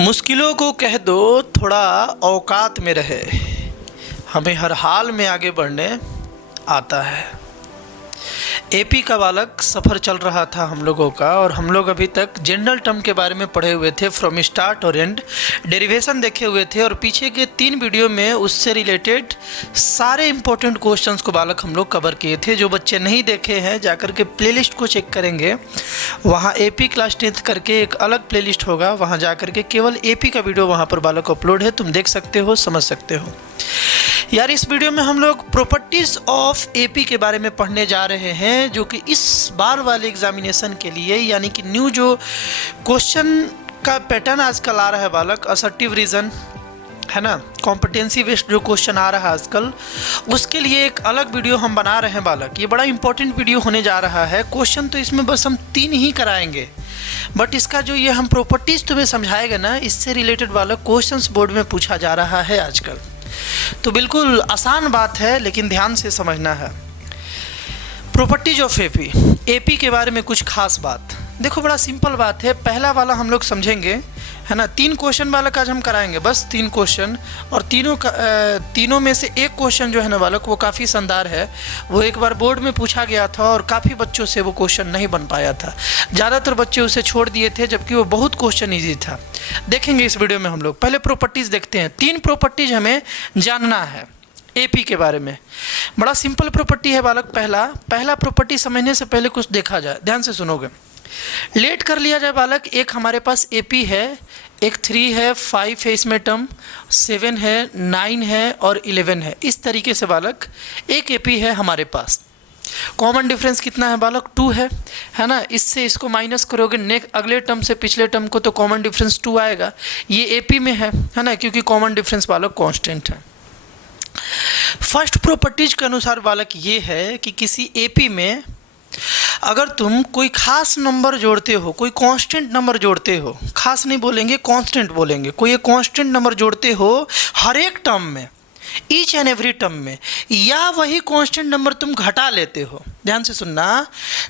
मुश्किलों को कह दो थोड़ा औकात में रहे, हमें हर हाल में आगे बढ़ने आता है। एपी का बालक सफ़र चल रहा था हम लोगों का, और हम लोग अभी तक जनरल टर्म के बारे में पढ़े हुए थे, फ्रॉम स्टार्ट और एंड डेरिवेशन देखे हुए थे, और पीछे के 3 वीडियो में उससे रिलेटेड सारे इंपॉर्टेंट क्वेश्चंस को बालक हम लोग कवर किए थे। जो बच्चे नहीं देखे हैं जाकर के प्लेलिस्ट को चेक करेंगे, वहाँ एपी क्लास 10th करके एक अलग प्लेलिस्ट होगा, वहाँ जा कर के केवल एपी का वीडियो वहाँ पर बालक अपलोड है, तुम देख सकते हो, समझ सकते हो। यार इस वीडियो में हम लोग प्रॉपर्टीज़ ऑफ एपी के बारे में पढ़ने जा रहे हैं, जो कि इस बार वाले एग्जामिनेशन के लिए, यानी कि न्यू जो क्वेश्चन का पैटर्न आजकल आ रहा है बालक, असर्टिव रीजन है ना, कॉम्पिटेंसी बेस्ड जो क्वेश्चन आ रहा है आजकल, उसके लिए एक अलग वीडियो हम बना रहे हैं बालक। ये बड़ा इंपॉर्टेंट वीडियो होने जा रहा है। क्वेश्चन तो इसमें बस हम 3 ही कराएंगे, बट इसका जो ये हम प्रॉपर्टीज़ तुम्हें समझाएगा ना, इससे रिलेटेड बालक क्वेश्चंस बोर्ड में पूछा जा रहा है आजकल। तो बिल्कुल आसान बात है, लेकिन ध्यान से समझना है। प्रॉपर्टीज ऑफ एपी, एपी के बारे में कुछ खास बात देखो, बड़ा सिंपल बात है। पहला वाला हम लोग समझेंगे, है ना, 3 क्वेश्चन बालक आज हम कराएंगे, बस 3 क्वेश्चन, और तीनों में से एक क्वेश्चन जो है ना बालक, वो काफ़ी शानदार है। वो एक बार बोर्ड में पूछा गया था और काफ़ी बच्चों से वो क्वेश्चन नहीं बन पाया था, ज़्यादातर बच्चे उसे छोड़ दिए थे, जबकि वो बहुत क्वेश्चन ईजी था। देखेंगे इस वीडियो में हम लोग। पहले प्रॉपर्टीज़ देखते हैं। 3 प्रॉपर्टीज़ हमें जानना है एपी के बारे में। बड़ा सिंपल प्रॉपर्टी है बालक। पहला प्रॉपर्टी समझने से पहले कुछ देखा जाए, ध्यान से सुनोगे। लेट कर लिया जाए बालक, एक हमारे पास एपी है, एक 3 है, 5 है, इसमें टर्म 7 है, 9 है और 11 है। इस तरीके से बालक एक एपी है हमारे पास। कॉमन डिफरेंस कितना है बालक? 2 है ना। इससे इसको माइनस करोगे नेक्स्ट अगले टर्म से पिछले टर्म को, तो कॉमन डिफरेंस 2 आएगा। ये एपी में है ना, क्योंकि कॉमन डिफरेंस बालक कांस्टेंट है। फर्स्ट प्रॉपर्टीज के अनुसार बालक ये है कि किसी एपी में अगर तुम कोई खास नंबर जोड़ते हो, कोई कांस्टेंट नंबर जोड़ते हो, खास नहीं बोलेंगे, कांस्टेंट बोलेंगे, कोई एक कांस्टेंट नंबर जोड़ते हो हर एक टर्म में, ईच एंड एवरी टर्म में, या वही कांस्टेंट नंबर तुम घटा लेते हो। ध्यान से सुनना,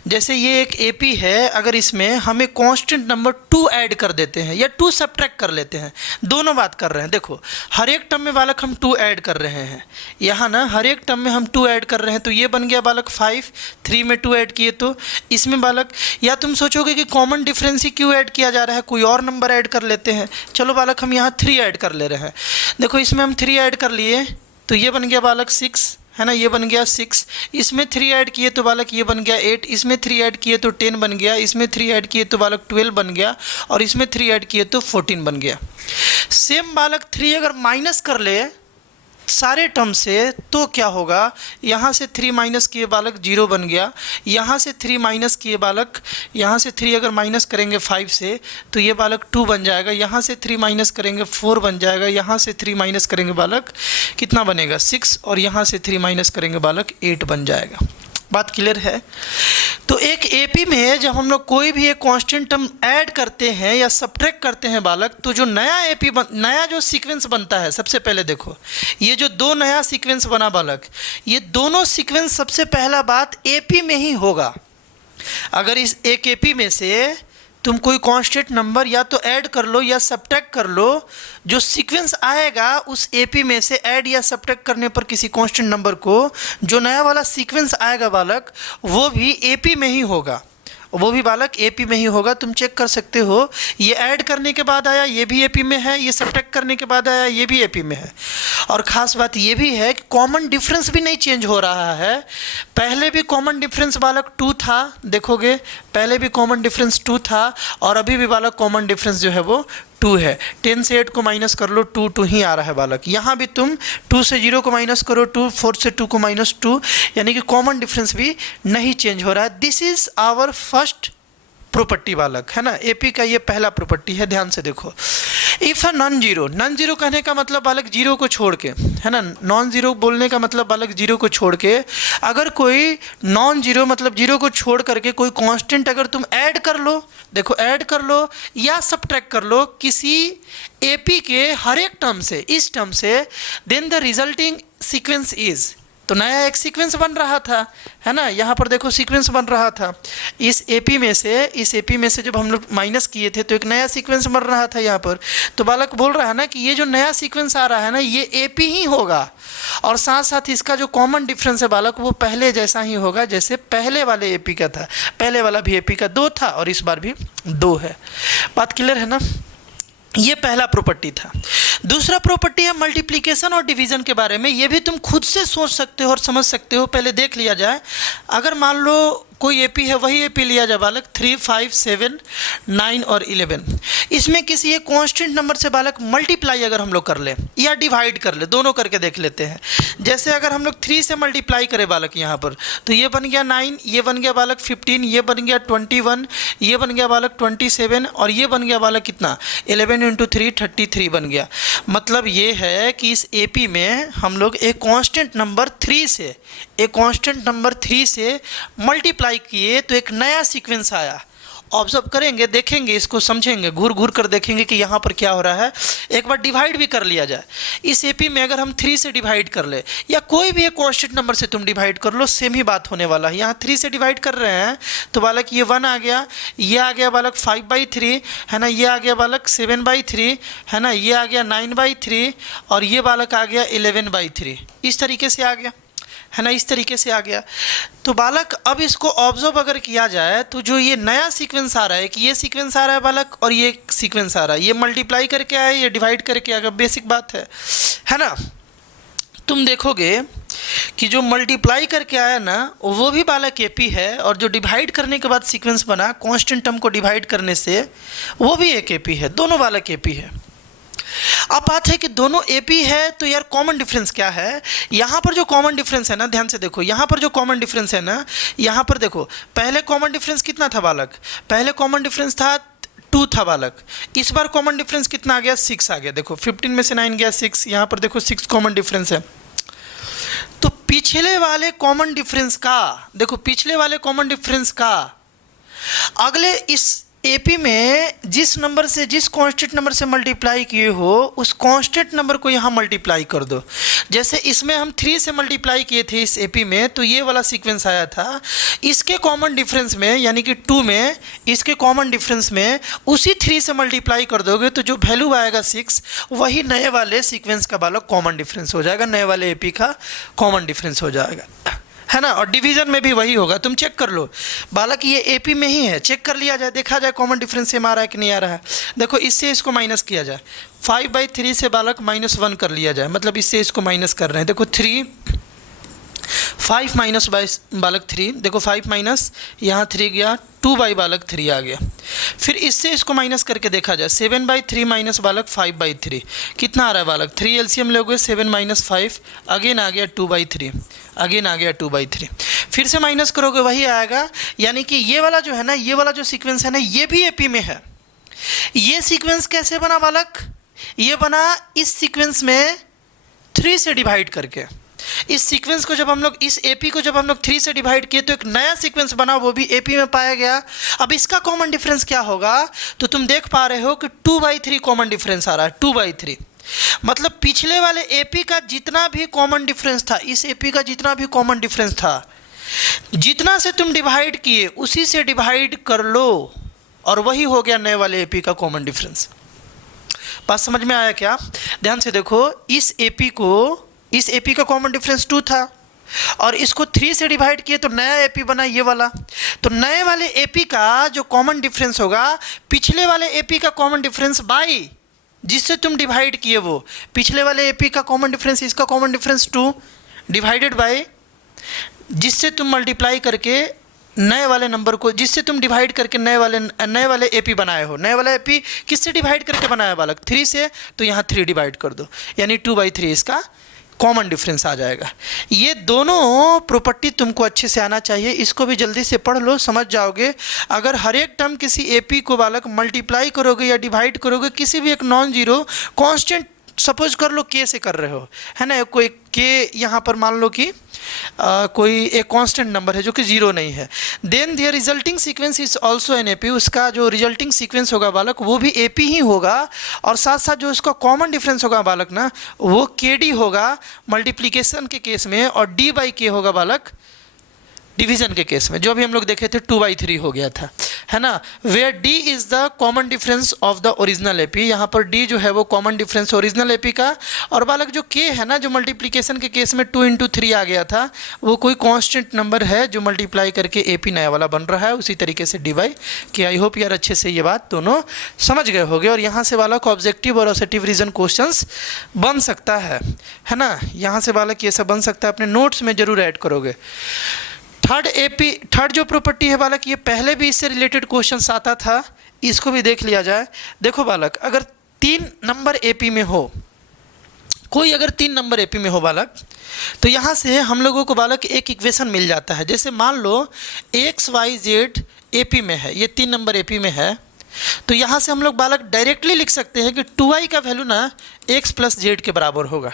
जैसे ये एक एपी है, अगर इसमें हमें कांस्टेंट नंबर 2 ऐड कर देते हैं या 2 सब्ट्रैक्ट कर लेते हैं, दोनों बात कर रहे हैं। देखो हर एक टर्म में बालक हम 2 ऐड कर रहे हैं, यहाँ ना हर एक टर्म में हम 2 ऐड कर रहे हैं, तो ये बन गया बालक 5, 3 में 2 ऐड किए तो इसमें बालक, या तुम सोचोगे कि कॉमन डिफरेंस ही क्यों ऐड किया जा रहा है, कोई और नंबर ऐड कर लेते हैं। चलो बालक हम यहाँ 3 ऐड कर ले रहे हैं। देखो इसमें हम 3 ऐड कर लिए तो ये बन गया बालक 6, है ना, ये बन गया 6। इसमें 3 ऐड किए तो बालक ये बन गया 8, इसमें 3 ऐड किए तो 10 बन गया, इसमें 3 ऐड किए तो बालक 12 बन गया, और इसमें 3 ऐड किए तो 14 बन गया। सेम बालक 3 अगर माइनस कर ले सारे टर्म से, तो क्या होगा? यहाँ से 3 माइनस किए बालक 0 बन गया, यहाँ से 3 माइनस किए बालक, यहाँ से 3 अगर माइनस करेंगे 5 से तो ये बालक 2 बन जाएगा, यहाँ से 3 माइनस करेंगे 4 बन जाएगा, यहाँ से 3 माइनस करेंगे बालक कितना बनेगा 6, और यहाँ से 3 माइनस करेंगे बालक 8 बन जाएगा। बात क्लियर है? तो एक एपी में जब हम लोग कोई भी एक कांस्टेंट टर्म ऐड करते हैं या सब्ट्रैक्ट करते हैं बालक, तो जो नया एपी नया जो सीक्वेंस बनता है, सबसे पहले देखो ये जो 2 नया सीक्वेंस बना बालक, ये दोनों सीक्वेंस सबसे पहला बात एपी में ही होगा। अगर इस एक एपी में से तुम कोई कांस्टेंट नंबर या तो ऐड कर लो या सब्ट्रैक्ट कर लो, जो सीक्वेंस आएगा उस एपी में से ऐड या सब्ट्रैक्ट करने पर किसी कांस्टेंट नंबर को, जो नया वाला सीक्वेंस आएगा बालक, वो भी एपी में ही होगा, वो भी बालक एपी में ही होगा। तुम चेक कर सकते हो, ये ऐड करने के बाद आया ये भी एपी में है, ये सब्ट्रैक्ट करने के बाद आया ये भी एपी में है। और ख़ास बात ये भी है कि कॉमन डिफरेंस भी नहीं चेंज हो रहा है। पहले भी कॉमन डिफरेंस बालक 2 था, देखोगे पहले भी कॉमन डिफरेंस 2 था, और अभी भी बालक कॉमन डिफरेंस जो है वो 2 है। 10 से 8 को माइनस कर लो, 2 ही आ रहा है बालक। यहाँ भी तुम 2 से 0 को माइनस करो 2, 4 से 2 को माइनस 2, यानी कि कॉमन डिफरेंस भी नहीं चेंज हो रहा है। This is our first property बालक, है ना। एपी का ये पहला प्रॉपर्टी है, ध्यान से देखो। इफ़ अ नॉन जीरो कहने का मतलब बालक जीरो को छोड़ के, है ना, नॉन जीरो बोलने का मतलब बालक जीरो को छोड़ के, अगर कोई नॉन जीरो मतलब जीरो को छोड़ करके कोई कांस्टेंट अगर तुम ऐड कर लो, देखो ऐड कर लो या सब्ट्रैक्ट कर लो किसी एपी के हर एक टर्म से, इस टर्म से, then the resulting sequence is, तो नया एक सीक्वेंस बन रहा था, है ना। यहाँ पर देखो सीक्वेंस बन रहा था, इस एपी में से जब हम लोग माइनस किए थे तो एक नया सीक्वेंस बन रहा था यहाँ पर। तो बालक बोल रहा है ना कि ये जो नया सीक्वेंस आ रहा है ना, ये एपी ही होगा, और साथ साथ इसका जो कॉमन डिफरेंस है बालक, वो पहले जैसा ही होगा जैसे पहले वाले एपी का था। पहले वाला भी एपी का 2 था और इस बार भी 2 है। बात क्लियर है ना। ये पहला प्रॉपर्टी था। दूसरा प्रॉपर्टी है मल्टीप्लिकेशन और डिवीज़न के बारे में। ये भी तुम खुद से सोच सकते हो और समझ सकते हो। पहले देख लिया जाए, अगर मान लो कोई एपी है, वही एपी लिया जाए बालक 3, 5, 7, 9 और 11। इसमें किसी एक कांस्टेंट नंबर से बालक मल्टीप्लाई अगर हम लोग कर ले या डिवाइड कर ले, दोनों करके देख लेते हैं। जैसे अगर हम लोग 3 से मल्टीप्लाई करें बालक यहाँ पर, तो ये बन गया 9, ये बन गया बालक 15, ये बन गया 21, ये बन गया बालक 27 और ये बन गया बालक कितना 11 × 3 33 बन गया। मतलब ये है कि इस एपी में हम लोग एक कांस्टेंट नंबर 3 से मल्टीप्लाई किए तो एक नया सीक्वेंस आया। ऑब्जर्व करेंगे, देखेंगे, इसको समझेंगे, घूर घूर कर देखेंगे कि यहाँ पर क्या हो रहा है। एक बार डिवाइड भी कर लिया जाए, इस एपी में अगर हम 3 से डिवाइड कर ले या कोई भी एक कांस्टेंट नंबर से तुम डिवाइड कर लो, सेम ही बात होने वाला है। यहाँ 3 से डिवाइड कर रहे हैं तो बालक ये 1 आ गया, ये आ गया बालक 5/3, है ना, ये आ गया बालक 7/3, है ना, ये आ गया 9/3 और ये बालक आ गया 11/3। इस तरीके से आ गया, है ना, इस तरीके से आ गया। तो बालक अब इसको ऑब्जर्व अगर किया जाए तो जो ये नया सीक्वेंस आ रहा है कि ये सीक्वेंस आ रहा है बालक और ये सीक्वेंस आ रहा है, ये मल्टीप्लाई करके आया, ये डिवाइड करके आएगा, बेसिक बात है ना। तुम देखोगे कि जो मल्टीप्लाई करके आया ना वो भी बालक एपी है, और जो डिवाइड करने के बाद सीक्वेंस बना कांस्टेंट टर्म को डिवाइड करने से, वो भी एक एपी है। दोनों बालक एपी है। अब बात है कि दोनों एपी है तो यार कॉमन डिफरेंस क्या है। यहाँ पर जो कॉमन डिफरेंस है ना, ध्यान से देखो, यहाँ पर जो कॉमन डिफरेंस है ना, यहाँ पर देखो, पहले कॉमन डिफरेंस कितना था बालक, पहले कॉमन डिफरेंस था 2 था बालक। इस बार कॉमन डिफरेंस कितना आ गया, 6 आ गया। देखो 15 में से 9 गया 6, यहाँ पर देखो 6 कॉमन डिफरेंस है। तो पिछले वाले कॉमन डिफरेंस का, देखो पिछले वाले कॉमन डिफरेंस का अगले इस एपी में जिस नंबर से, जिस कांस्टेंट नंबर से मल्टीप्लाई किए हो, उस कांस्टेंट नंबर को यहाँ मल्टीप्लाई कर दो। जैसे इसमें हम 3 से मल्टीप्लाई किए थे इस एपी में, तो ये वाला सीक्वेंस आया था। इसके कॉमन डिफरेंस में यानी कि 2 में, इसके कॉमन डिफरेंस में उसी 3 से मल्टीप्लाई कर दोगे तो जो वैल्यू आएगा 6, वही नए वाले सीक्वेंस का बालक कॉमन डिफरेंस हो जाएगा, नए वाले एपी का कॉमन डिफरेंस हो जाएगा, है ना। और डिवीज़न में भी वही होगा। तुम चेक कर लो बालक, ये एपी में ही है, चेक कर लिया जाए, देखा जाए कॉमन डिफरेंस सेम आ रहा है कि नहीं आ रहा है। देखो इससे इसको माइनस किया जाए, 5/3 से बालक -1 कर लिया जाए, मतलब इससे इसको माइनस कर रहे हैं। देखो 5 माइनस बाई बालक 3, देखो 5 माइनस, यहाँ 3 गया, 2 बालक 3 आ गया। फिर इससे इसको माइनस करके देखा जाए, 7/3 माइनस बालक 5/3 कितना आ रहा है बालक, 3 एलसीएम लोगे 7 - 5, अगेन आ गया 2/3, अगेन आ गया 2/3। फिर से माइनस करोगे वही आएगा। यानी कि ये वाला जो है ना, ये वाला जो सीक्वेंस है ना, ये भी एपी में है। ये सीक्वेंस कैसे बना बालक, ये बना इस सीक्वेंस में 3 से डिवाइड करके। इस सीक्वेंस को जब हम लोग, इस एपी को जब हम लोग 3 से डिवाइड किए तो एक नया सीक्वेंस बना, वो भी एपी में पाया गया। अब इसका कॉमन डिफरेंस क्या होगा, तो तुम देख पा रहे हो कि 2/3 कॉमन डिफरेंस आ रहा है, 2/3। मतलब पिछले वाले एपी का जितना भी कॉमन डिफरेंस था, इस एपी का जितना भी कॉमन डिफरेंस था, जितना से तुम डिवाइड किए उसी से डिवाइड कर लो, और वही हो गया नए वाले एपी का कॉमन डिफरेंस। बात समझ में आया क्या। ध्यान से देखो, इस एपी का कॉमन डिफरेंस 2 था और इसको 3 से डिवाइड किए तो नया एपी बना ये वाला। तो नए वाले एपी का जो कॉमन डिफरेंस होगा, पिछले वाले एपी का कॉमन डिफरेंस बाई जिससे तुम डिवाइड किए, वो पिछले वाले एपी का कॉमन डिफरेंस, इसका कॉमन डिफरेंस 2 डिवाइडेड बाय जिससे तुम मल्टीप्लाई करके नए वाले नंबर को, जिससे तुम डिवाइड करके नए वाले एपी बनाए हो। नए वाला एपी किससे डिवाइड करके बनाया बालक, 3 से, तो यहाँ 3 डिवाइड कर दो, यानी 2/3 इसका कॉमन डिफरेंस आ जाएगा। ये दोनों प्रॉपर्टी तुमको अच्छे से आना चाहिए, इसको भी जल्दी से पढ़ लो, समझ जाओगे। अगर हर एक टर्म किसी एपी को बालक मल्टीप्लाई करोगे या डिवाइड करोगे किसी भी एक नॉन जीरो कांस्टेंट सपोज कर लो के से कर रहे हो, है ना, कोई के यहाँ पर मान लो कि कोई एक कांस्टेंट नंबर है जो कि जीरो नहीं है, then there resulting sequence is also an AP, उसका जो रिजल्टिंग सीक्वेंस होगा बालक वो भी एपी ही होगा, और साथ साथ जो उसका कॉमन डिफरेंस होगा बालक ना वो के डी होगा मल्टीप्लिकेशन के केस में, और डी बाई के होगा बालक डिवीजन के केस में, जो भी हम लोग देखे थे 2/3 हो गया था, है ना, where d is the common difference of the original AP, यहाँ पर डी जो है वो कॉमन डिफरेंस ओरिजिनल एपी का, और बालक जो के है ना जो मल्टीप्लिकेशन के केस में 2 × 3 आ गया था, वो कोई कांस्टेंट नंबर है जो मल्टीप्लाई करके एपी नया वाला बन रहा है, उसी तरीके से डी बाई के। आई होप यार अच्छे से ये बात दोनों समझ गए होंगे, और यहाँ से बालक ऑब्जेक्टिव और असर्टिव रीजन क्वेश्चंस बन सकता है ना, यहाँ से बालक ये सब बन सकता है, अपने नोट्स में जरूर ऐड करोगे। थर्ड जो प्रॉपर्टी है बालक, ये पहले भी इससे रिलेटेड क्वेश्चंस आता था, इसको भी देख लिया जाए। देखो बालक, अगर 3 नंबर एपी में हो, कोई अगर 3 नंबर एपी में हो बालक, तो यहाँ से हम लोगों को बालक एक इक्वेशन मिल जाता है। जैसे मान लो XYZ एपी में है, ये 3 नंबर एपी में है, तो यहाँ से हम लोग बालक डायरेक्टली लिख सकते हैं कि 2i का वैल्यू ना x + z के बराबर होगा,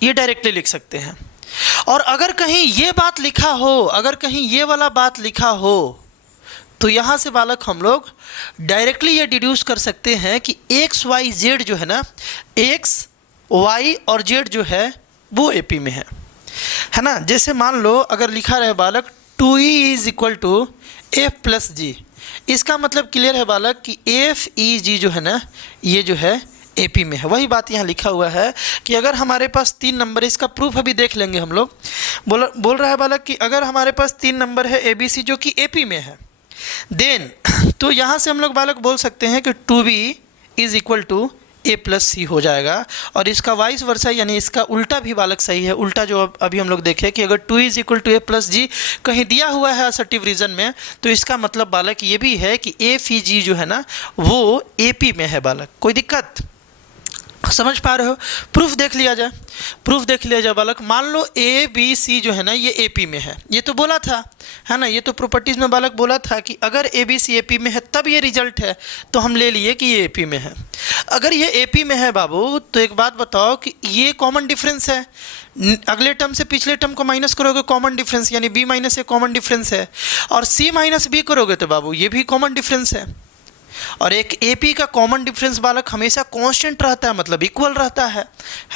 ये डायरेक्टली लिख सकते हैं। और अगर कहीं ये बात लिखा हो, अगर कहीं ये वाला बात लिखा हो, तो यहाँ से बालक हम लोग डायरेक्टली ये डिड्यूस कर सकते हैं कि XYZ जो है ना, X Y और Z जो है वो एपी में है ना। जैसे मान लो अगर लिखा रहे बालक 2E = F + G, इसका मतलब क्लियर है बालक कि FEG जो है ना ये जो है एपी में है। वही बात यहाँ लिखा हुआ है कि अगर हमारे पास 3 नंबर है, इसका प्रूफ अभी देख लेंगे हम लोग। बोल रहा है बालक कि अगर हमारे पास 3 नंबर है ABC जो कि एपी में है, देन तो यहाँ से हम लोग बालक बोल सकते हैं कि 2B = A + C हो जाएगा, और इसका वाइस वर्सा यानी इसका उल्टा भी बालक सही है। उल्टा जो अभी हम लोग देखें कि अगर 2 = A + G कहीं दिया हुआ है असर्टिव रीजन में, तो इसका मतलब बालक ये भी है कि FEG जो है ना वो एपी में है बालक। कोई दिक्कत समझ पा रहे हो? प्रूफ देख लिया जाए, प्रूफ देख लिया जाए बालक। मान लो ABC जो है ना ये एपी में है, ये तो बोला था, है ना, ये तो प्रॉपर्टीज़ में बालक बोला था कि अगर ABC एपी में है तब ये रिजल्ट है, तो हम ले लिए कि ये एपी में है। अगर ये एपी में है बाबू, तो एक बात बताओ कि ये कॉमन डिफरेंस है, अगले टर्म से पिछले टर्म को माइनस करोगे कॉमन डिफरेंस, यानी B - A कॉमन डिफरेंस है, और C - B करोगे तो बाबू ये भी कॉमन डिफरेंस है। और एक एपी का कॉमन डिफरेंस बालक हमेशा कांस्टेंट रहता है, मतलब इक्वल रहता है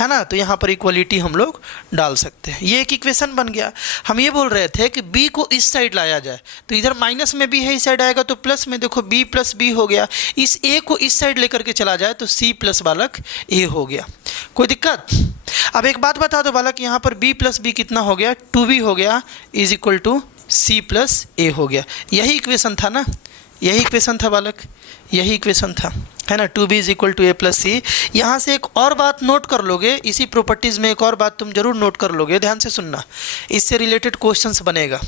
ना, तो यहाँ पर इक्वलिटी हम लोग डाल सकते हैं। ये एक इक्वेशन बन गया। हम ये बोल रहे थे कि B को इस साइड लाया जाए, तो इधर माइनस में B है, इस साइड आएगा तो प्लस में, देखो B + B हो गया। इस A को इस साइड लेकर के चला जाए तो C + बालक A हो गया। कोई दिक्कत? अब एक बात बता दो बालक, यहाँ पर B + B कितना हो गया? 2B हो गया = C + A हो गया। यही इक्वेशन था ना, यही इक्वेशन था बालक, यही इक्वेशन था, है ना, 2B = A + C। यहाँ से एक और बात नोट कर लोगे, इसी प्रॉपर्टीज़ में एक और बात तुम जरूर नोट कर लोगे, ध्यान से सुनना, इससे रिलेटेड क्वेश्चंस बनेगा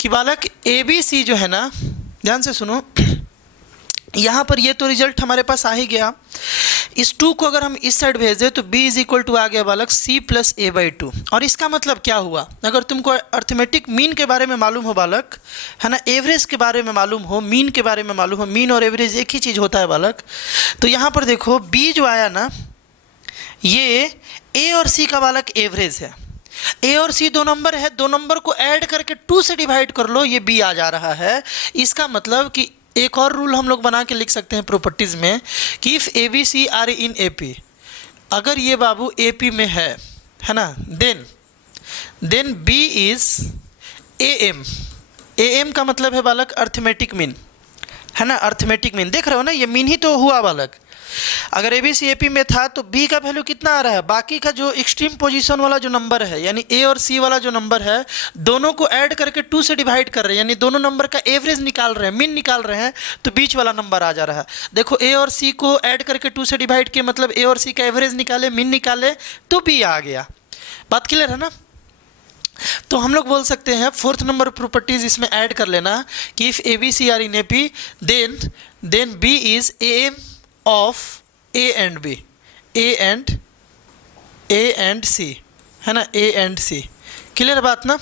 कि बालक ABC जो है ना, ध्यान से सुनो, यहाँ पर ये तो रिजल्ट हमारे पास आ ही गया। इस 2 को अगर हम इस साइड भेज दें तो B = आ गया बालक C + A/2। और इसका मतलब क्या हुआ? अगर तुमको अर्थमेटिक मीन के बारे में मालूम हो बालक, है ना, एवरेज के बारे में मालूम हो, मीन के बारे में मालूम हो, मीन और एवरेज एक ही चीज़ होता है बालक, तो यहाँ पर देखो B जो आया ना ये A और C का बालक एवरेज है। A और C 2 नंबर है, 2 नंबर को ऐड करके 2 से डिवाइड कर लो, ये B आ जा रहा है। इसका मतलब कि एक और रूल हम लोग बना के लिख सकते हैं प्रॉपर्टीज़ में कि if ABC are in AP, अगर ये बाबू AP में है ना, then B is AM। AM का मतलब है बालक अर्थमेटिक मीन, है ना, अर्थमेटिक मीन। देख रहे हो ना, ये मीन ही तो हुआ बालक। अगर ABC AP में था तो B का वैल्यू कितना आ रहा है? बाकी का जो एक्सट्रीम पोजीशन वाला जो नंबर है, यानी A और C वाला जो नंबर है, दोनों को ऐड करके 2 से डिवाइड कर रहे हैं, यानी दोनों नंबर का एवरेज निकाल रहे हैं, मीन निकाल रहे हैं, तो बीच वाला नंबर आ जा रहा है। देखो A और C को ऐड करके 2 से डिवाइड किए, मतलब A और C का एवरेज निकाले, मीन निकाले, तो B आ गया। बात क्लियर है ना? तो हम लोग बोल सकते हैं 4th नंबर प्रॉपर्टीज इसमें ऐड कर लेना कि if ABC are in AP, then B is AM of A and B, A and C, है ना, A and C। क्लियर बात ना?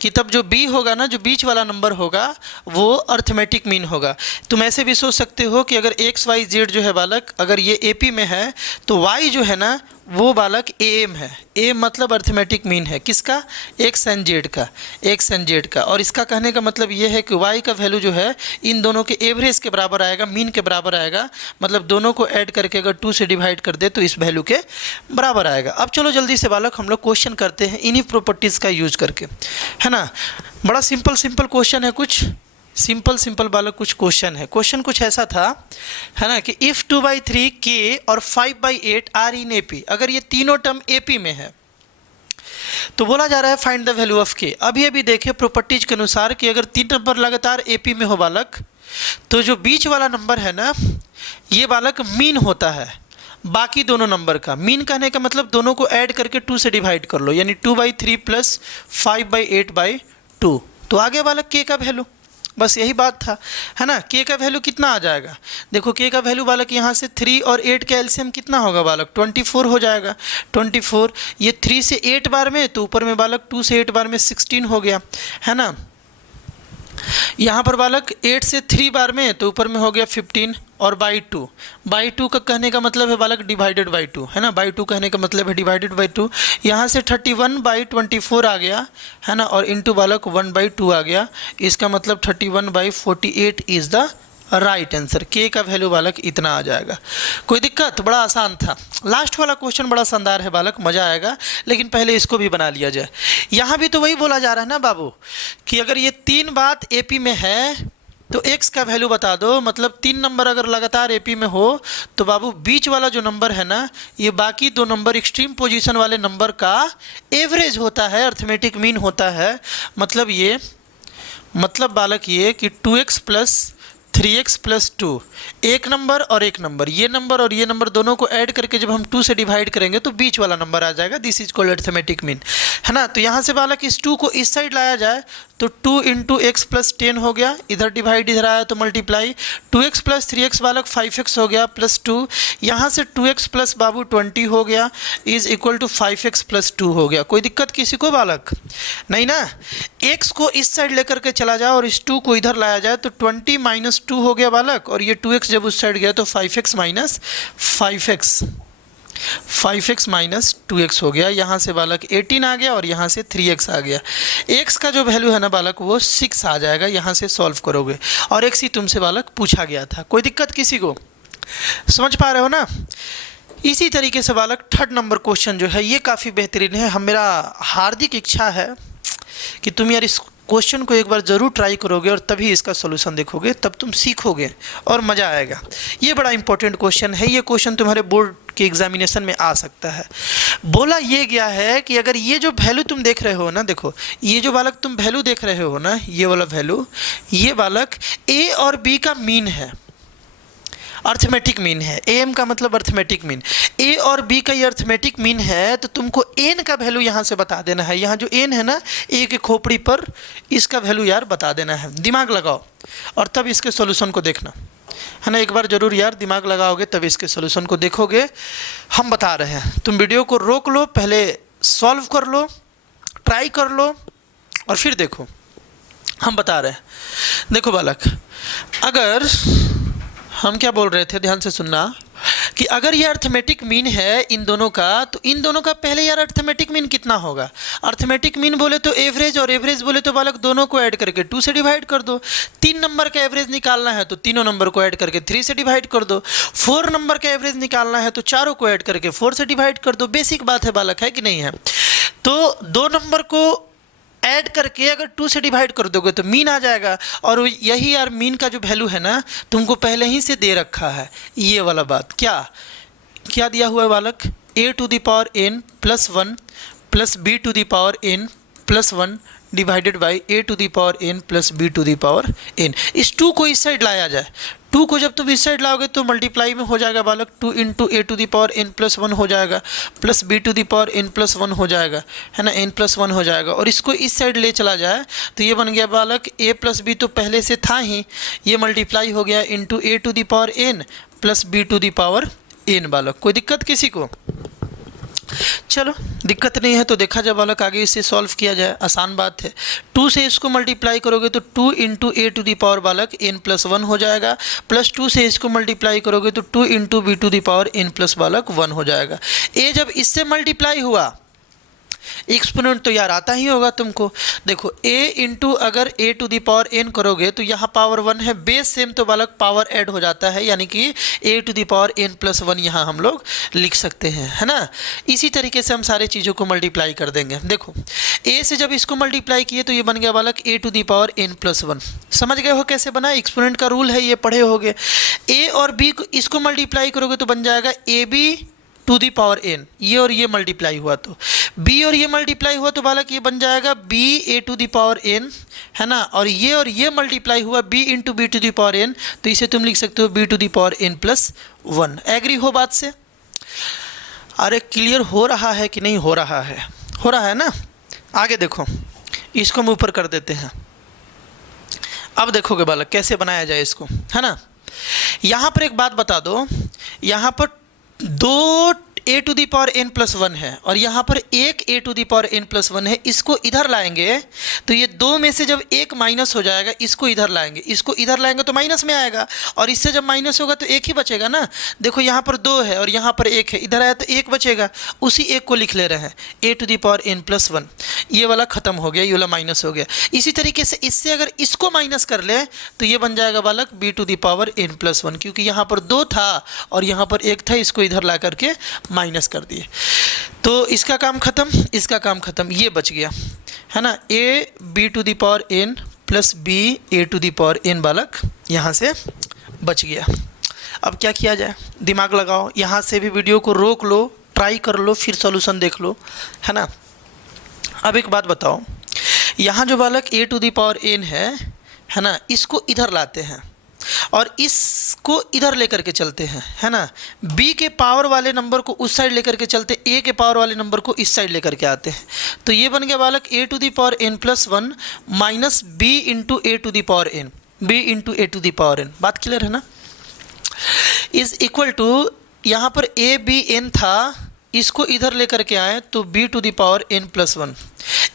कि तब जो b होगा ना, जो बीच वाला नंबर होगा वो अर्थमेटिक मीन होगा। तुम ऐसे भी सोच सकते हो कि अगर एक्स वाई जेड जो है बालक, अगर ये AP में है तो y जो है ना वो बालक AM है। AM मतलब अर्थमेटिक मीन है किसका? एक्स एंड जेड का। और इसका कहने का मतलब ये है कि y का वैल्यू जो है इन दोनों के एवरेज के बराबर आएगा, मीन के बराबर आएगा। मतलब दोनों को ऐड करके अगर 2 से डिवाइड कर दे तो इस वैल्यू के बराबर आएगा। अब चलो जल्दी से बालक हम लोग क्वेश्चन करते हैं इन्हीं प्रॉपर्टीज़ का यूज करके, है ना। बड़ा सिंपल क्वेश्चन है, कुछ सिंपल बालक कुछ क्वेश्चन है। क्वेश्चन कुछ ऐसा था, है ना, कि इफ़ 2/3 k और 5/8 आर इन AP, अगर ये तीनों टर्म AP में है तो बोला जा रहा है find the value of k। अभी देखे प्रॉपर्टीज के अनुसार कि अगर 3 नंबर लगातार AP में हो बालक तो जो बीच वाला नंबर है ना ये बालक मीन होता है बाकी दोनों नंबर का। मीन कहने का मतलब दोनों को ऐड करके 2 से डिवाइड कर लो, यानी 2/3 प्लस 5/8/2 तो आगे बालक k का वैल्यू। बस यही बात था, है ना। k का वैल्यू कितना आ जाएगा? देखो k का वैल्यू बालक यहाँ से 3 और 8 का एलसीएम कितना होगा बालक? 24 हो जाएगा। 24 ये 3 से 8 बार में तो ऊपर में बालक 2 से 8 बार में 16 हो गया, है ना। यहाँ पर बालक 8 से 3 बार में तो ऊपर में हो गया 15 और बाई टू का कहने का मतलब है बालक डिवाइडेड बाई 2, है ना। बाई 2 कहने का मतलब है डिवाइडेड बाई 2। यहाँ से 31/24 आ गया, है ना, और इंटू बालक 1/2 आ गया। इसका मतलब 31/48 is the right answer. k का वैल्यू बालक इतना आ जाएगा। कोई दिक्कत? बड़ा आसान था। लास्ट वाला क्वेश्चन बड़ा शानदार है बालक, मज़ा आएगा, लेकिन पहले इसको भी बना लिया जाए। यहाँ भी तो वही बोला जा रहा है ना बाबू कि अगर ये 3 बात AP में है तो x का वैल्यू बता दो। मतलब 3 नंबर अगर लगातार AP में हो तो बाबू बीच वाला जो नंबर है ना ये बाकी 2 नंबर एक्सट्रीम पोजीशन वाले नंबर का एवरेज होता है, अर्थमेटिक मीन होता है। मतलब बालक ये कि 2x प्लस 3x प्लस 2, एक नंबर और एक नंबर, ये नंबर और ये नंबर दोनों को ऐड करके जब हम 2 से डिवाइड करेंगे तो बीच वाला नंबर आ जाएगा। This is called arithmetic mean, है ना। तो यहाँ से बालक इस 2 को इस साइड लाया जाए तो 2 इंटू एक्स प्लस 10 हो गया, इधर डिवाइड इधर आया तो मल्टीप्लाई, 2x प्लस 3x बालक 5x हो गया प्लस 2, यहाँ से 2x प्लस बाबू 20 हो गया is equal to 5x plus 2 हो गया। कोई दिक्कत किसी को बालक? नहीं ना। x को इस साइड लेकर के चला जाए और इस 2 को इधर लाया जाए तो 20 माइनस 2 हो गया बालक, और ये 2x जब उस साइड गया तो 5x minus 5x minus 2x हो गया। यहाँ से बालक 18 आ गया और यहाँ से 3x आ गया। x का जो वैल्यू है ना बालक वो 6 आ जाएगा, यहाँ से सॉल्व करोगे, और x ही तुमसे बालक पूछा गया था। कोई दिक्कत किसी को? समझ पा रहे हो ना। इसी तरीके से बालक 3rd नंबर क्वेश्चन जो है ये काफ़ी बेहतरीन है। मेरा हार्दिक इच्छा है कि तुम यार इस क्वेश्चन को एक बार ज़रूर ट्राई करोगे और तभी इसका सॉल्यूशन देखोगे, तब तुम सीखोगे और मज़ा आएगा। ये बड़ा इंपॉर्टेंट क्वेश्चन है। ये क्वेश्चन तुम्हारे बोर्ड के एग्जामिनेशन में आ सकता है। बोला ये गया है कि अगर ये जो वैल्यू तुम देख रहे हो ना, देखो ये जो बालक तुम वैल्यू देख रहे हो ना, ये वाला वैल्यू, ये बालक A और B का मीन है, अर्थमेटिक मीन है। AM का मतलब अर्थमेटिक मीन, A और B का ये अर्थमेटिक मीन है। तो तुमको N का वैल्यू यहाँ से बता देना है। यहाँ जो N है ना A के खोपड़ी पर, इसका वैल्यू यार बता देना है। दिमाग लगाओ और तब इसके सॉल्यूशन को देखना, है ना। एक बार ज़रूर यार दिमाग लगाओगे तब इसके सॉल्यूशन को देखोगे। हम बता रहे हैं, तुम वीडियो को रोक लो, पहले सॉल्व कर लो, ट्राई कर लो और फिर देखो। हम बता रहे हैं, देखो बालक, अगर हम क्या बोल रहे थे, ध्यान से सुनना, कि अगर ये अर्थमेटिक मीन है इन दोनों का, तो इन दोनों का पहले यार अर्थमेटिक मीन कितना होगा? अर्थमेटिक मीन बोले तो एवरेज, और एवरेज बोले तो बालक दोनों को ऐड करके 2 से डिवाइड कर दो। 3 नंबर का एवरेज निकालना है तो तीनों नंबर को ऐड करके 3 से डिवाइड कर दो। 4 नंबर का एवरेज निकालना है तो चारों को ऐड करके 4 से डिवाइड कर दो। बेसिक बात है बालक, है कि नहीं है? तो 2 नंबर को ऐड करके अगर 2 से डिवाइड कर दोगे तो मीन आ जाएगा। और यही यार मीन का जो वैल्यू है ना तुमको पहले ही से दे रखा है। ये वाला बात क्या दिया हुआ है बालक? a⁴n + 1 + b⁴n + 1 divided by a⁴n + b⁴n। इस 2 को इस साइड लाया जाए। 2 को जब तुम इस साइड लाओगे तो मल्टीप्लाई में हो जाएगा बालक, 2 इंटू a⁴n + 1 हो जाएगा प्लस b⁴n + 1 हो जाएगा, है ना, n + 1 हो जाएगा। और इसको इस साइड ले चला जाए तो ये बन गया बालक a + b तो पहले से था ही, ये मल्टीप्लाई हो गया इंटू a⁴n + b⁴n बालक। कोई दिक्कत किसी को? चलो दिक्कत नहीं है, तो देखा जाए बालक, आगे इसे सॉल्व किया जाए, आसान बात है। 2 से इसको मल्टीप्लाई करोगे तो 2 into a to the power बालक n प्लस 1 हो जाएगा, प्लस 2 से इसको मल्टीप्लाई करोगे तो 2 into b to the power n plus बालक 1 हो जाएगा। ए जब इससे मल्टीप्लाई हुआ, एक्सपोनेंट तो यार आता ही होगा तुमको। देखो a इंटू अगर a to the power n करोगे तो यहाँ पावर 1 है, बेस सेम तो बालक पावर ऐड हो जाता है, यानी कि a to the power n plus 1 यहाँ हम लोग लिख सकते हैं, है ना। इसी तरीके से हम सारे चीज़ों को मल्टीप्लाई कर देंगे। देखो a से जब इसको मल्टीप्लाई किए तो ये बन गया बालक a to the power n plus 1। समझ गए हो कैसे बना? एक्सपोनेंट का रूल है, ये पढ़े होगे। a और b को इसको मल्टीप्लाई करोगे तो बन जाएगा a b to the power n, ये और ये मल्टीप्लाई हुआ तो b और ये मल्टीप्लाई हुआ तो बालक ये बन जाएगा b a to the power n, है ना। और ये मल्टीप्लाई हुआ b into b to the power n, तो इसे तुम लिख सकते हो b to the power n plus 1। Agree हो बात से? अरे क्लियर हो रहा है कि नहीं हो रहा है? हो रहा है ना। आगे देखो, इसको हम ऊपर कर देते हैं। अब देखोगे बालक कैसे बनाया जाए इसको, है ना। यहाँ पर एक बात बता दो, यहाँ पर 2 a to the power n plus 1 है और यहाँ पर एक a to the power n plus 1 है। इसको इधर लाएंगे तो ये 2 में से जब एक माइनस हो जाएगा, इसको इधर लाएंगे, इसको इधर लाएंगे तो माइनस में आएगा, और इससे जब माइनस होगा तो एक ही बचेगा ना। देखो यहाँ पर 2 है और यहाँ पर 1 है, इधर आया तो 1 बचेगा, उसी एक को लिख ले रहे हैं a to the power n plus 1। ये वाला ख़त्म हो गया, ये वाला माइनस हो गया। इसी तरीके से इससे अगर इसको माइनस कर ले तो ये बन जाएगा बालक b to the power n plus 1, क्योंकि यहाँ पर 2 था और यहाँ पर 1 था, इसको इधर ला करके माइनस कर दिए। तो इसका काम खत्म, इसका काम खत्म, ये बच गया, है ना। a b to the power n plus b a to the power n बालक यहाँ से बच गया। अब क्या किया जाए, दिमाग लगाओ, यहाँ से भी वीडियो को रोक लो, ट्राई कर लो, फिर सॉल्यूशन देख लो, है ना। अब एक बात बताओ, यहाँ जो बालक a to the power n है ना, इसको इधर लाते हैं और इसको इधर लेकर के चलते हैं, है ना। b के पावर वाले नंबर को उस साइड लेकर के चलते, a के पावर वाले नंबर को इस साइड लेकर के आते हैं, तो ये बन गया बालक a to the power n plus 1 minus b into a to the power n, b into a to the power n। बात क्लियर है ना। इज इक्वल टू, यहाँ पर a b n था, इसको इधर लेकर के आए तो b to the power n plus 1।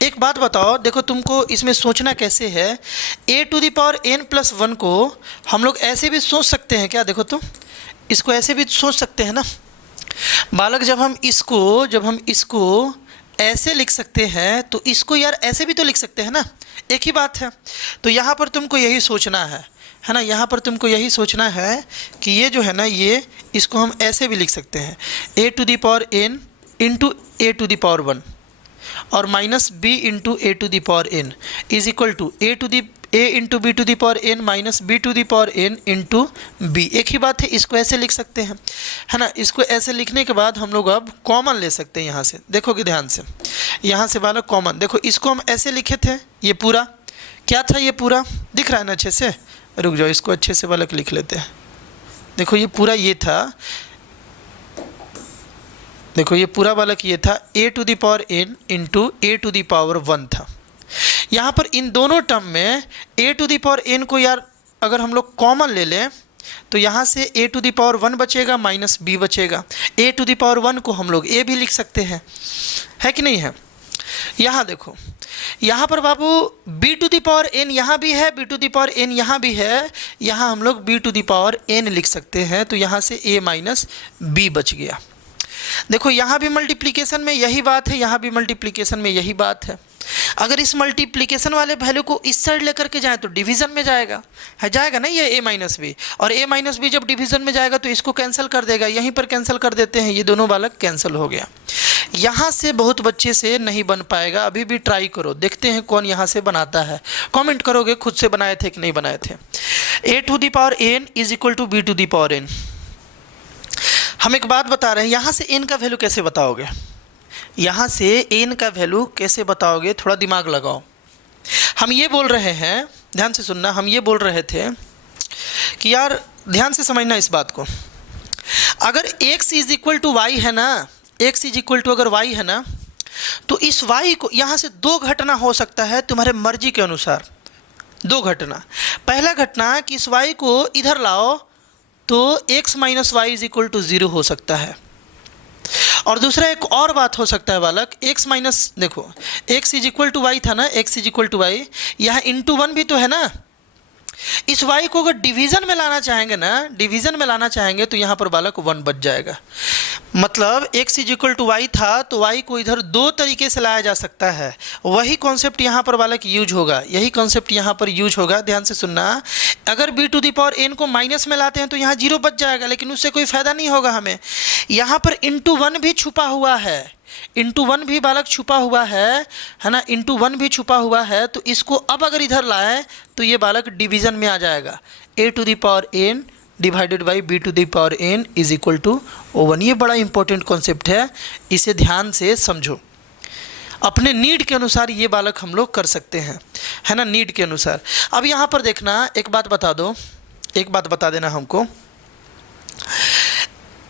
एक बात बताओ, देखो तुमको इसमें सोचना कैसे है। a to the power n plus 1 को हम लोग ऐसे भी सोच सकते हैं क्या? देखो तो इसको ऐसे भी सोच सकते हैं ना बालक। जब हम इसको ऐसे लिख सकते हैं तो इसको यार ऐसे भी तो लिख सकते हैं ना, एक ही बात है। तो यहाँ पर तुमको यही सोचना है ना, यहाँ पर तुमको यही सोचना है कि ये जो है ना, ये इसको हम ऐसे भी लिख सकते हैं a to the power n into a to the power 1 और minus b into a to the power n is equal to a into b to the power n minus b to the power n into b। एक ही बात है, इसको ऐसे लिख सकते हैं, है ना। इसको ऐसे लिखने के बाद हम लोग अब कॉमन ले सकते हैं यहाँ से। देखोगे ध्यान से, यहाँ से बालक कॉमन, देखो इसको हम ऐसे लिखे थे, ये पूरा क्या था, ये पूरा दिख रहा है ना अच्छे से। रुक जाओ, इसको अच्छे से बालक लिख लेते हैं। देखो ये पूरा ये था, देखो ये पूरा बालक ये था a to the power n into a to the power 1 था। यहाँ पर इन दोनों टर्म में a to the power n को यार अगर हम लोग कॉमन ले लें तो यहाँ से a टू दी पावर 1 बचेगा माइनस b बचेगा। a टू दी पावर 1 को हम लोग a भी लिख सकते हैं, है कि नहीं है। यहाँ देखो, यहाँ पर बाबू b to the power n यहाँ भी है, b to the power n यहाँ भी है, यहाँ हम लोग b to the power n लिख सकते हैं, तो यहाँ से a माइनस b बच गया। देखो यहाँ भी मल्टीप्लिकेशन में यही बात है, यहाँ भी मल्टीप्लिकेशन में यही बात है। अगर इस मल्टीप्लिकेशन वाले वैल्यू को इस साइड लेकर के जाए तो डिवीज़न में जाएगा ना ये a माइनस बी, और a माइनस बी जब डिवीज़न में जाएगा तो इसको कैंसिल कर देगा, यहीं पर कैंसिल कर देते हैं, ये दोनों बालक कैंसिल हो गया। यहाँ से बहुत बच्चे से नहीं बन पाएगा, अभी भी ट्राई करो, देखते हैं कौन यहाँ से बनाता है। कमेंट करोगे खुद से बनाए थे कि नहीं बनाए थे। a to the power n is equal to b to the power n। हम एक बात बता रहे हैं, यहाँ से n का वैल्यू कैसे बताओगे, यहाँ से n का वैल्यू कैसे बताओगे, थोड़ा दिमाग लगाओ। हम ये बोल रहे हैं, ध्यान से सुनना, हम ये बोल रहे थे कि यार ध्यान से समझना इस बात को, अगर x is equal to y है ना, x इज इक्वल टू अगर y है ना, तो इस y को यहाँ से 2 घटना हो सकता है तुम्हारे मर्जी के अनुसार। 2 घटना, पहला घटना कि इस y को इधर लाओ तो x minus y is equal to 0 हो सकता है, और दूसरा एक और बात हो सकता है बालक, x माइनस, देखो x is equal to y था ना, x is equal to y, यहाँ इंटू 1 भी तो है ना। इस y को अगर डिवीज़न में लाना चाहेंगे ना, डिवीज़न में लाना चाहेंगे तो यहाँ पर बालक 1 बच जाएगा। मतलब x is equal to y था तो y को इधर दो तरीके से लाया जा सकता है। वही कॉन्सेप्ट यहाँ पर बालक यूज होगा, यही कॉन्सेप्ट यहाँ पर यूज होगा। ध्यान से सुनना, अगर b to the power n को माइनस में लाते हैं तो यहाँ 0 बच जाएगा, लेकिन उससे कोई फ़ायदा नहीं होगा हमें। यहाँ पर इंटू 1 भी छुपा हुआ है, इंटू 1 भी बालक छुपा हुआ है ना, इंटू 1 भी छुपा हुआ है। तो इसको अब अगर इधर लाएँ तो ये बालक डिवीज़न में आ जाएगा, a to the power n divided by b to the power n is equal to O1। ये बड़ा इंपॉर्टेंट कॉन्सेप्ट है, इसे ध्यान से समझो। अपने नीड के अनुसार ये बालक हम लोग कर सकते हैं, है ना, नीड के अनुसार। अब यहाँ पर देखना, एक बात बता दो, एक बात बता देना हमको,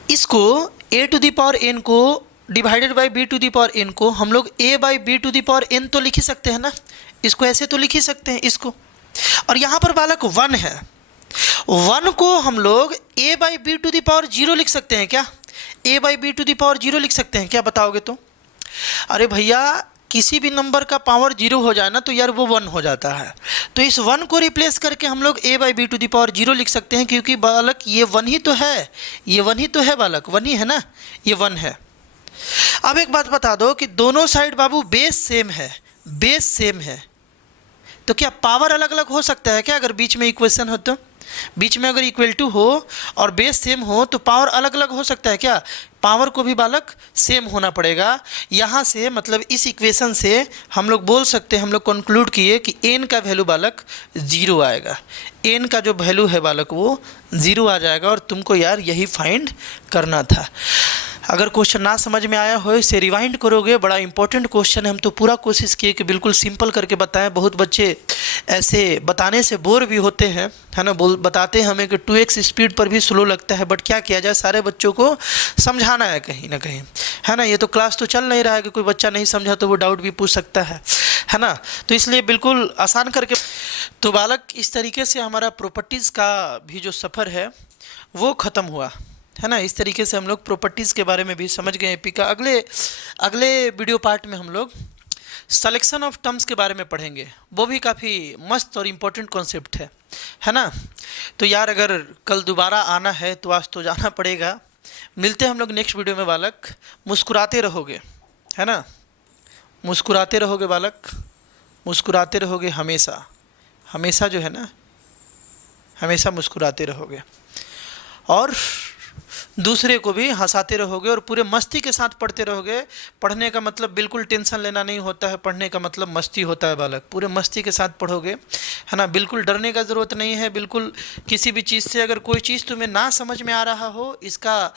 इसको a to the power n को divided by b to the power n को हम लोग a by b to the power n तो लिख ही सकते हैं ना, इसको ऐसे तो लिख ही सकते हैं इसको। और यहाँ पर बालक 1 है, 1 को हम लोग a by b to the power 0 लिख सकते हैं क्या, a by b to the power 0 लिख सकते हैं क्या, बताओगे तो? अरे भैया, किसी भी नंबर का पावर 0 हो जाए ना तो यार वो 1 हो जाता है। तो इस 1 को रिप्लेस करके हम लोग a by b to the power 0 लिख सकते हैं, क्योंकि बालक ये 1 ही तो है, ये 1 ही तो है बालक, 1 ही है ना, ये 1 है। अब एक बात बता दो कि दोनों साइड बाबू बेस सेम है, बेस सेम है, तो क्या पावर अलग अलग हो सकता है क्या? अगर बीच में इक्वेशन हो तो, बीच में अगर इक्वल टू हो और बेस सेम हो तो पावर अलग अलग हो सकता है क्या? पावर को भी बालक सेम होना पड़ेगा। यहाँ से मतलब इस इक्वेशन से हम लोग बोल सकते हैं, हम लोग कंक्लूड किए कि n का वैल्यू बालक 0 आएगा, n का जो वैल्यू है बालक वो 0 आ जाएगा। और तुमको यार यही फाइंड करना था। अगर क्वेश्चन ना समझ में आया हो इसे रिवाइंड करोगे, बड़ा इंपॉर्टेंट क्वेश्चन है। हम तो पूरा कोशिश किए कि बिल्कुल सिंपल करके बताएं। बहुत बच्चे ऐसे बताने से बोर भी होते हैं, है ना, बताते हैं हमें कि 2x स्पीड पर भी स्लो लगता है, बट क्या किया जाए, सारे बच्चों को समझाना है कहीं ना कहीं, है ना। ये तो क्लास तो चल नहीं रहा है कि कोई बच्चा नहीं समझा तो वो डाउट भी पूछ सकता है ना। तो इसलिए बिल्कुल आसान करके, तो बालक इस तरीके से हमारा प्रॉपर्टीज़ का भी जो सफ़र है वो ख़त्म हुआ, है ना। इस तरीके से हम लोग प्रॉपर्टीज़ के बारे में भी समझ गए एपी का। अगले वीडियो पार्ट में हम लोग सिलेक्शन ऑफ टर्म्स के बारे में पढ़ेंगे, वो भी काफ़ी मस्त और इम्पोर्टेंट कॉन्सेप्ट है ना। तो यार अगर कल दोबारा आना है तो आज तो जाना पड़ेगा। मिलते हैं हम लोग नेक्स्ट वीडियो में बालक। मुस्कुराते रहोगे, है ना, मुस्कुराते रहोगे बालक, मुस्कुराते रहोगे हमेशा, हमेशा जो है ना, हमेशा मुस्कुराते रहोगे और दूसरे को भी हंसाते रहोगे और पूरे मस्ती के साथ पढ़ते रहोगे। पढ़ने का मतलब बिल्कुल टेंशन लेना नहीं होता है, पढ़ने का मतलब मस्ती होता है बालक। पूरे मस्ती के साथ पढ़ोगे, है ना, बिल्कुल डरने का ज़रूरत नहीं है। बिल्कुल किसी भी चीज़ से अगर कोई चीज़ तुम्हें ना समझ में आ रहा हो, इसका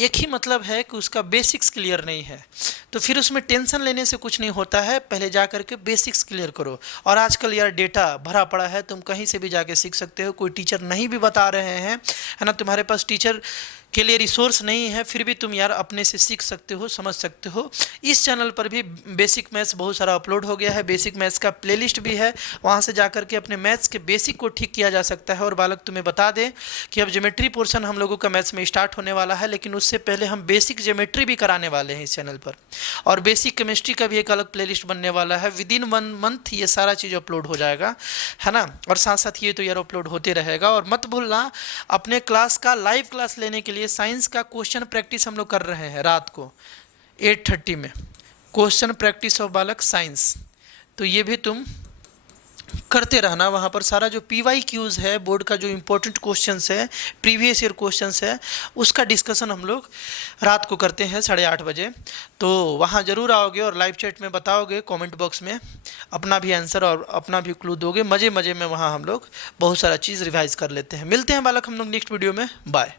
एक ही मतलब है कि उसका बेसिक्स क्लियर नहीं है, तो फिर उसमें टेंशन लेने से कुछ नहीं होता है। पहले जा करके बेसिक्स क्लियर करो। और आजकल यार डेटा भरा पड़ा है, तुम कहीं से भी जाके सीख सकते हो। कोई टीचर नहीं भी बता रहे हैं, है ना, तुम्हारे पास टीचर के लिए रिसोर्स नहीं है, फिर भी तुम यार अपने से सीख सकते हो, समझ सकते हो। इस चैनल पर भी बेसिक मैथ्स बहुत सारा अपलोड हो गया है, बेसिक मैथ्स का प्लेलिस्ट भी है, वहाँ से जा करके अपने मैथ्स के बेसिक को ठीक किया जा सकता है। और बालक तुम्हें बता दें कि अब ज्योमेट्री पोर्शन हम लोगों का मैथ्स में स्टार्ट होने वाला है, लेकिन उससे पहले हम बेसिक ज्योमेट्री भी कराने वाले हैं इस चैनल पर। और बेसिक केमिस्ट्री का भी एक अलग प्लेलिस्ट बनने वाला है। विद इन 1 मंथ ये सारा चीज़ अपलोड हो जाएगा, है ना। और साथ साथ ये तो यार अपलोड होते रहेगा। और मत भूलना, अपने क्लास का लाइव क्लास लेने के लिए साइंस का क्वेश्चन प्रैक्टिस हम लोग कर रहे हैं रात को 8:30 में, क्वेश्चन प्रैक्टिस ऑफ बालक साइंस। तो ये भी तुम करते रहना। वहाँ पर सारा जो PYQs है, बोर्ड का जो इम्पोर्टेंट क्वेश्चंस है, प्रीवियस ईयर क्वेश्चंस है, उसका डिस्कशन हम लोग रात को करते हैं 8:30 बजे। तो वहाँ ज़रूर आओगे और लाइव चैट में बताओगे, कमेंट बॉक्स में अपना भी आंसर और अपना भी क्लू दोगे। मज़े मज़े में वहाँ हम लोग बहुत सारा चीज़ रिवाइज कर लेते हैं। मिलते हैं बालक हम लोग नेक्स्ट वीडियो में। बाय।